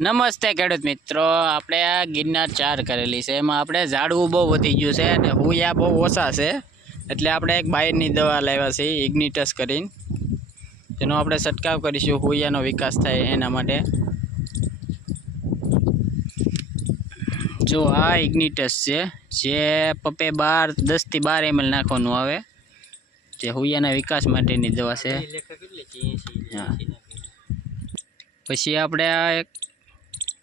નમસ્તે ખેડૂત મિત્રો. આપણે આ ગિરનાર ચાર કરેલી છે. એમાં આપણે ઝાડવું બહુ વધી ગયું છે અને હુયા બહુ ઓછા છે. એટલે આપણે એક બાયરની દવા લાવ્યા છે ઇગ્નિટસ કરીને. જેનો આપણે છંટકાવ કરીશું હુયાનો વિકાસ થાય એના માટે. જો આ ઇગ્નિટસ છે જે પપ્પે બાર દસથી બાર એમએલ નાખવાનું આવે. જે હુયાના વિકાસ માટેની દવા છે. હા. પછી આપણે આ એક,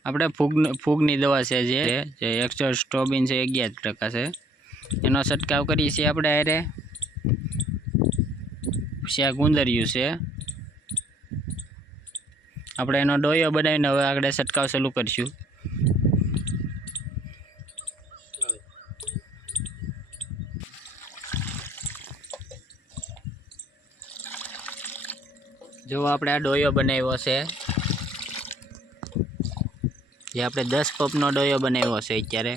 આપણે ફૂગ, ફૂગની દવા છે જે જે એક્સ્ટ્રા સ્ટ્રોબિન છે અગિયાર ટકા છે. એનો છંટકાવ કરીએ છીએ આપણે અરે પછી આ ગુંદરિયું છે. આપણે એનો ડોયો બનાવીને હવે આગળ છંટકાવ ચાલુ કરીશું. જો આપણે આ ડોયો બનાવ્યો છે. જે આપણે દસ પપનો ડોયો બનાવ્યો છે અત્યારે.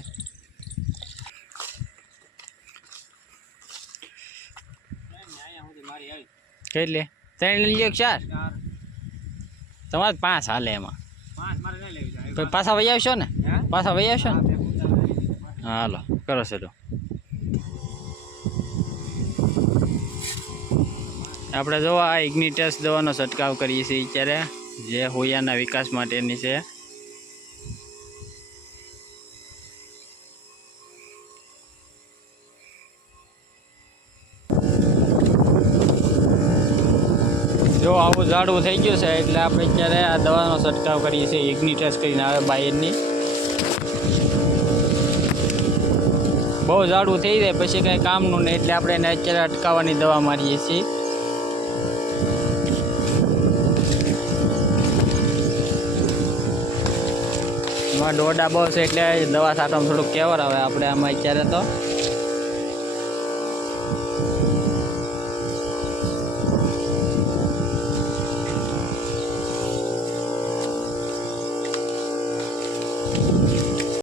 કેટલી? ત્રણ લઈ લ્યો ચાર? તમારે પાંચ હાલે એમાં. પાછા વહી આવશો ને? પાછા વહી આવશો ને? હાલો કરો છે તો આપણે જો આ ઇગ્નિટસ દવાનો છંટકાવ કરીએ છીએ અત્યારે જે હોયાના વિકાસ માટેની છે. જો આવું ઝાડવું થઈ ગયું છે, એટલે આપણે અત્યારે આ દવાનો છંટકાવ કરીએ છીએ. ઇગ્નિટસ કરીને આવે બાયરની બહુ ઝાડવું થઈ જાય, પછી કાંઈ કામનું નહીં, એટલે આપણે એને અત્યારે અટકાવવાની દવા મારીએ છીએ. એમાં દોડા બહુ છે, એટલે દવા છાંટવામાં થોડુંક કેવર આવે આપણે આમાં અત્યારે તો.